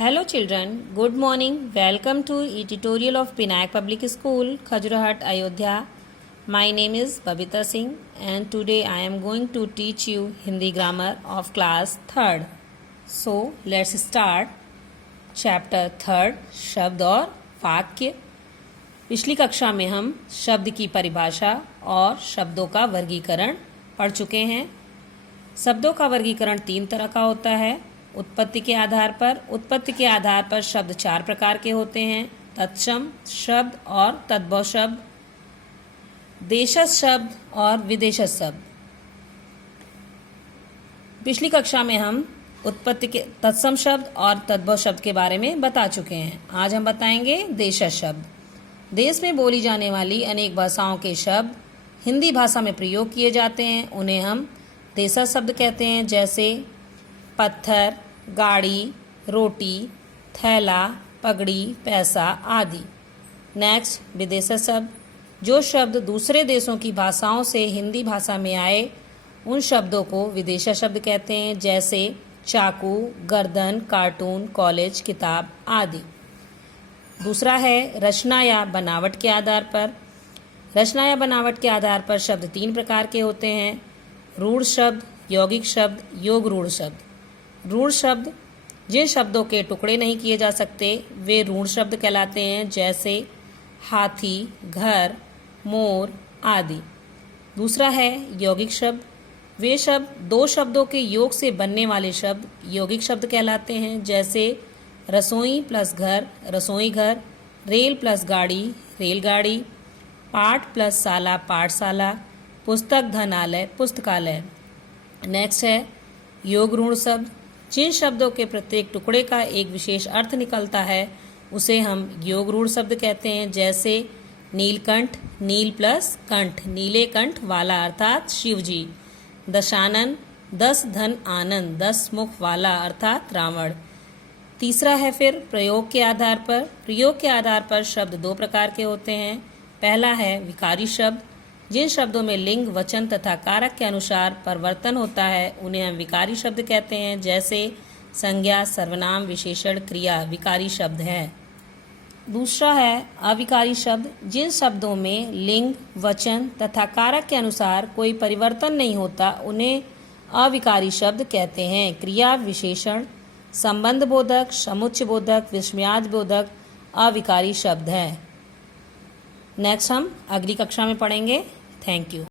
Hello children, good morning. Welcome to e-tutorial of Pinayak Public School, Khajurahat, Ayodhya. My name is Babita Singh and today I am going to teach you Hindi grammar of class 3rd. So let's start. Chapter 3rd, शब्द और वाक्य। पिछली कक्षा में हम शब्द की परिभाषा और शब्दों का वर्गीकरण पढ़ चुके हैं। शब्दों का वर्गीकरण 3 तरह का होता है। उत्पत्ति के आधार पर शब्द 4 प्रकार के होते हैं। तत्सम शब्द और तद्भव शब्द, देशज शब्द और विदेशज शब्द। पिछली कक्षा में हम उत्पत्ति के तत्सम शब्द और तद्भव शब्द के बारे में बता चुके हैं। आज हम बताएंगे देशज शब्द। देश में बोली जाने वाली अनेक भाषाओं के शब्द हिंदी भाषा में प्रयोग किए जाते हैं, उन्हें हम देशज शब्द कहते हैं। जैसे पत्थर, गाड़ी, रोटी, थैला, पगड़ी, पैसा आदि। नेक्स्ट, विदेशज शब्द। जो शब्द दूसरे देशों की भाषाओं से हिंदी भाषा में आए उन शब्दों को विदेशज शब्द कहते हैं। जैसे चाकू, गर्दन, कार्टून, कॉलेज, किताब आदि। दूसरा है रचना या बनावट के आधार पर। रचना या बनावट के आधार पर शब्द 3 प्रकार के होते हैं। रूढ़ शब्द, यौगिक शब्द, योग रूढ़ शब्द। रूढ़ शब्द जिन शब्दों के टुकड़े नहीं किए जा सकते वे रूढ़ शब्द कहलाते हैं। जैसे हाथी, घर, मोर आदि। दूसरा है यौगिक शब्द। वे शब्द 2 शब्दों के योग से बनने वाले शब्द यौगिक शब्द कहलाते हैं। जैसे रसोई प्लस घर, रसोई घर, रेल प्लस गाड़ी, रेलगाड़ी, पाठ प्लस शाला, पाठशाला, पुस्तक धनालय, पुस्तकालय। नेक्स्ट है योग रूढ़ शब्द। जिन शब्दों के प्रत्येक टुकड़े का एक विशेष अर्थ निकलता है उसे हम योग रूढ़ शब्द कहते हैं। जैसे नीलकंठ, नील प्लस कंठ, नीले कंठ वाला अर्थात शिव जी। दशानन, 10 धन आनंद, 10 मुख वाला अर्थात रावण। तीसरा है फिर प्रयोग के आधार पर। प्रयोग के आधार पर शब्द 2 प्रकार के होते हैं। पहला है विकारी शब्द। जिन शब्दों में लिंग, वचन तथा कारक के अनुसार परिवर्तन होता है उन्हें हम विकारी शब्द कहते हैं। जैसे संज्ञा, सर्वनाम, विशेषण, क्रिया विकारी शब्द है। दूसरा है अविकारी शब्द। जिन शब्दों में लिंग, वचन तथा कारक के अनुसार कोई परिवर्तन नहीं होता उन्हें अविकारी शब्द कहते हैं। क्रिया, विशेषण, संबंध बोधक, समुच्चय बोधक, विस्मयाद बोधक अविकारी शब्द है। नेक्स्ट हम अगली कक्षा में पढ़ेंगे। Thank you.